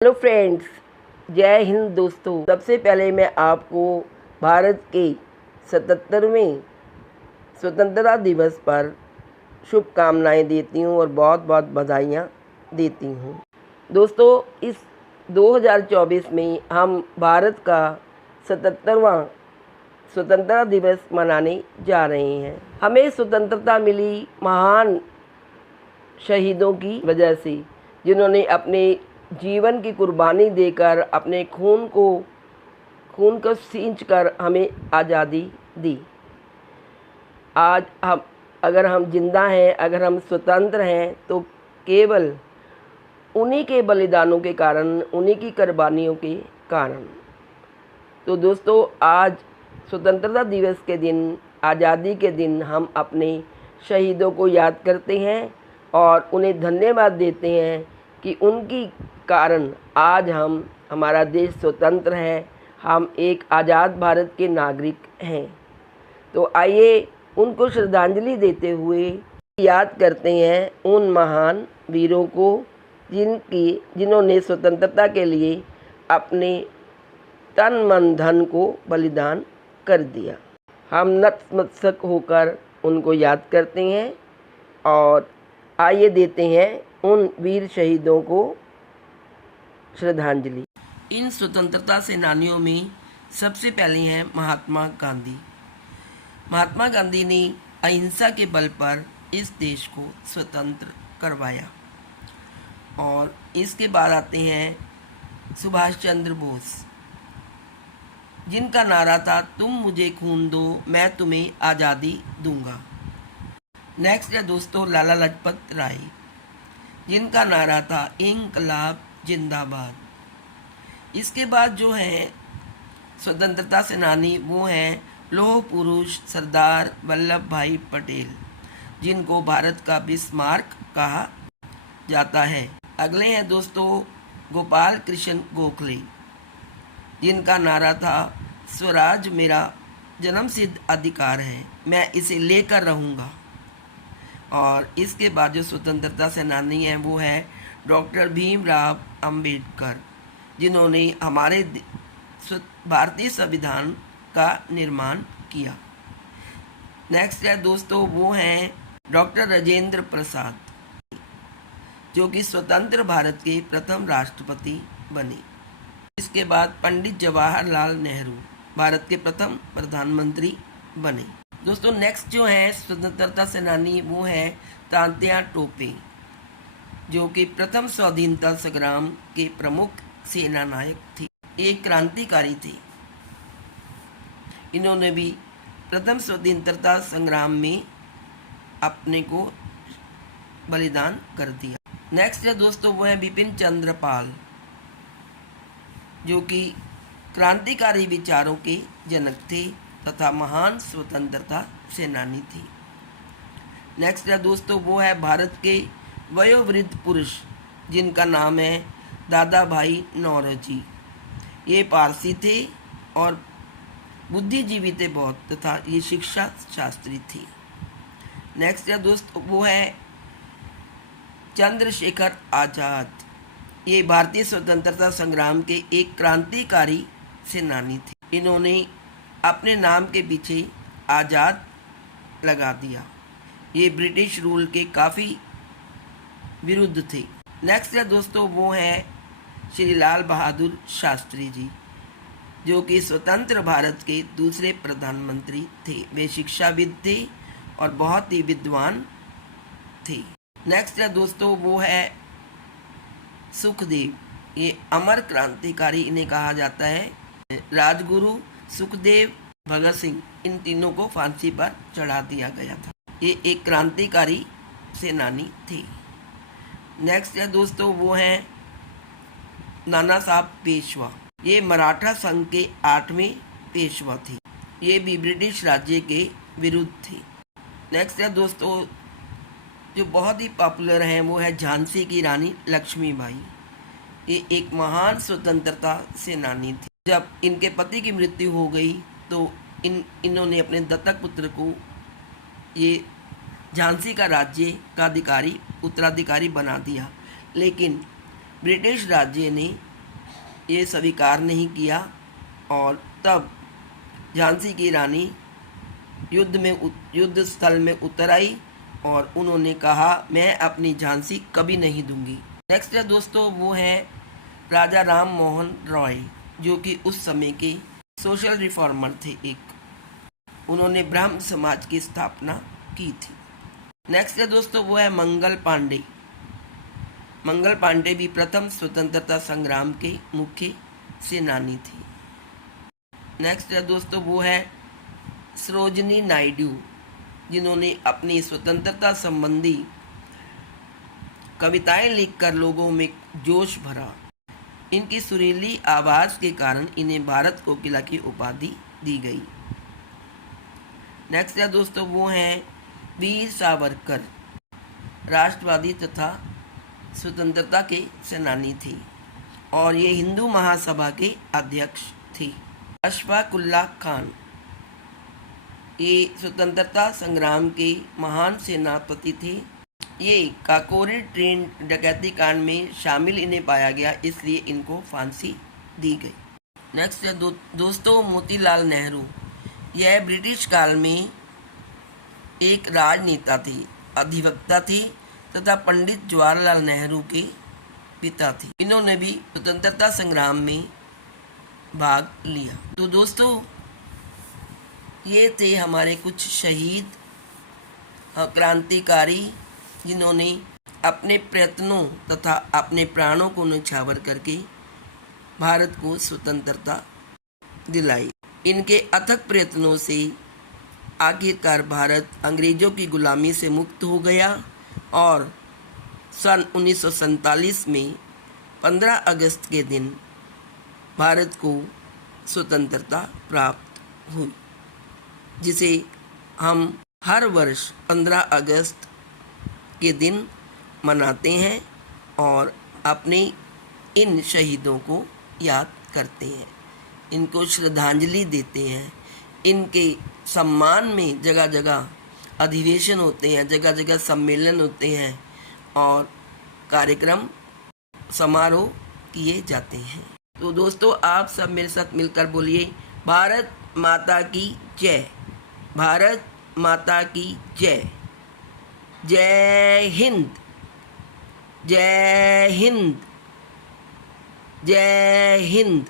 Hello friends, जय हिंद दोस्तों। सबसे पहले मैं आपको भारत के 77वें स्वतंत्रता दिवस पर शुभकामनाएं देती हूं और बहुत बहुत बधाइयां देती हूं। दोस्तों, इस 2024 में हम भारत का 77वां स्वतंत्रता दिवस मनाने जा रहे हैं। हमें स्वतंत्रता मिली महान शहीदों की वजह से, जिन्होंने अपने जीवन की कुर्बानी देकर अपने खून को सींचकर हमें आज़ादी दी। आज अगर हम जिंदा हैं, अगर हम स्वतंत्र हैं, तो केवल उन्हीं के बलिदानों के कारण, उन्हीं की कुर्बानियों के कारण। तो दोस्तों, आज स्वतंत्रता दिवस के दिन, आज़ादी के दिन, हम अपने शहीदों को याद करते हैं और उन्हें धन्यवाद देते हैं कि उनकी कारण आज हमारा देश स्वतंत्र है, हम एक आज़ाद भारत के नागरिक हैं। तो आइए उनको श्रद्धांजलि देते हुए याद करते हैं उन महान वीरों को जिन्होंने स्वतंत्रता के लिए अपने तन मन धन को बलिदान कर दिया। हम नतमस्तक होकर उनको याद करते हैं और आइए देते हैं उन वीर शहीदों को श्रद्धांजलि। इन स्वतंत्रता सेनानियों में सबसे पहले हैं महात्मा गांधी। महात्मा गांधी ने अहिंसा के बल पर इस देश को स्वतंत्र करवाया। और इसके बाद आते हैं सुभाष चंद्र बोस, जिनका नारा था, तुम मुझे खून दो, मैं तुम्हें आज़ादी दूंगा। नेक्स्ट है दोस्तों लाला लाजपत राय, जिनका नारा था, इंकलाब जिंदाबाद। इसके बाद जो है स्वतंत्रता सेनानी, वो हैं लौह पुरुष सरदार वल्लभ भाई पटेल, जिनको भारत का बिस्मार्क कहा जाता है। अगले हैं दोस्तों गोपाल कृष्ण गोखले, जिनका नारा था, स्वराज मेरा जन्मसिद्ध अधिकार है, मैं इसे लेकर रहूँगा। और इसके बाद जो स्वतंत्रता सेनानी हैं, वो है डॉक्टर भीमराव अंबेडकर, जिन्होंने हमारे भारतीय संविधान का निर्माण किया। नेक्स्ट है दोस्तों, वो हैं डॉक्टर राजेंद्र प्रसाद, जो कि स्वतंत्र भारत के प्रथम राष्ट्रपति बने। इसके बाद पंडित जवाहरलाल नेहरू भारत के प्रथम प्रधानमंत्री बने। दोस्तों, नेक्स्ट जो है स्वतंत्रता सेनानी, वो है तात्या टोपे, जो कि प्रथम स्वाधीनता संग्राम के प्रमुख सेना नायक थे, एक क्रांतिकारी थे। इन्होंने भी प्रथम स्वतंत्रता संग्राम में अपने को बलिदान कर दिया। नेक्स्ट है दोस्तों, वो है बिपिन चंद्र पाल, जो कि क्रांतिकारी विचारों के जनक थे तथा महान स्वतंत्रता सेनानी थे। नेक्स्ट है दोस्तों, वो है भारत के वयोवृद्ध पुरुष, जिनका नाम है दादा भाई नौरोजी। ये पारसी थे और बुद्धिजीवी थे बहुत, तथा ये शिक्षा शास्त्री थी। नेक्स्ट है दोस्तों, वो है चंद्रशेखर आज़ाद। ये भारतीय स्वतंत्रता संग्राम के एक क्रांतिकारी सेनानी थे। इन्होंने अपने नाम के पीछे आज़ाद लगा दिया। ये ब्रिटिश रूल के काफ़ी विरुद्ध थे। नेक्स्ट है दोस्तों, वो है श्री लाल बहादुर शास्त्री जी, जो कि स्वतंत्र भारत के दूसरे प्रधानमंत्री थे। वे शिक्षाविद थे और बहुत ही विद्वान थे। नेक्स्ट है दोस्तों, वो है सुखदेव। ये अमर क्रांतिकारी इन्हें कहा जाता है। राजगुरु, सुखदेव, भगत सिंह, इन तीनों को फांसी पर चढ़ा दिया गया था। ये एक क्रांतिकारी सेनानी थे। नेक्स्ट है दोस्तों, वो हैं नाना साहब पेशवा। ये मराठा संघ के 8वें पेशवा थे। ये भी ब्रिटिश राज्य के विरुद्ध थे। नेक्स्ट है दोस्तों, जो बहुत ही पॉपुलर हैं, वो है झांसी की रानी लक्ष्मीबाई। ये एक महान स्वतंत्रता सेनानी थी। जब इनके पति की मृत्यु हो गई तो इन्होंने अपने दत्तक पुत्र को ये झांसी का राज्य का उत्तराधिकारी बना दिया, लेकिन ब्रिटिश राज्य ने ये स्वीकार नहीं किया और तब झांसी की रानी युद्ध स्थल में उतर आई और उन्होंने कहा मैं अपनी झांसी कभी नहीं दूंगी। नेक्स्ट है दोस्तों, वो है राजा राम मोहन रॉय, जो कि उस समय के सोशल रिफॉर्मर थे एक। उन्होंने ब्राह्म समाज की स्थापना की थी। नेक्स्ट है दोस्तों, वो है मंगल पांडे। मंगल पांडे भी प्रथम स्वतंत्रता संग्राम के मुख्य सेनानी थे। नेक्स्ट है दोस्तों, वो है सरोजिनी नायडू, जिन्होंने अपनी स्वतंत्रता संबंधी कविताएं लिखकर लोगों में जोश भरा। इनकी सुरीली आवाज़ के कारण इन्हें भारत कोकिला की उपाधि दी गई। नेक्स्ट है दोस्तों, वो हैं वीर सावरकर, राष्ट्रवादी तथा स्वतंत्रता के सेनानी थे और ये हिंदू महासभा के अध्यक्ष थे। अशफाक उल्लाह खान, ये स्वतंत्रता संग्राम के महान सेनापति थे। ये काकोरी ट्रेन डकैती कांड में शामिल इन्हें पाया गया, इसलिए इनको फांसी दी गई। नेक्स्ट है दोस्तों, मोतीलाल नेहरू। यह ब्रिटिश काल में एक राजनेता थे, अधिवक्ता थे तथा पंडित जवाहरलाल नेहरू के पिता थे। इन्होंने भी स्वतंत्रता संग्राम में भाग लिया। तो दोस्तों, ये थे हमारे कुछ शहीद क्रांतिकारी, जिन्होंने अपने प्रयत्नों तथा अपने प्राणों को न्यौछावर करके भारत को स्वतंत्रता दिलाई। इनके अथक प्रयत्नों से आखिरकार भारत अंग्रेजों की गुलामी से मुक्त हो गया और सन 1947 में 15 अगस्त के दिन भारत को स्वतंत्रता प्राप्त हुई, जिसे हम हर वर्ष 15 अगस्त के दिन मनाते हैं और अपने इन शहीदों को याद करते हैं, इनको श्रद्धांजलि देते हैं। इनके सम्मान में जगह जगह अधिवेशन होते हैं, जगह जगह सम्मेलन होते हैं और कार्यक्रम समारोह किए जाते हैं। तो दोस्तों, आप सब मेरे साथ मिलकर बोलिए, भारत माता की जय, भारत माता की जय, जय हिंद, जय हिंद, जय हिंद।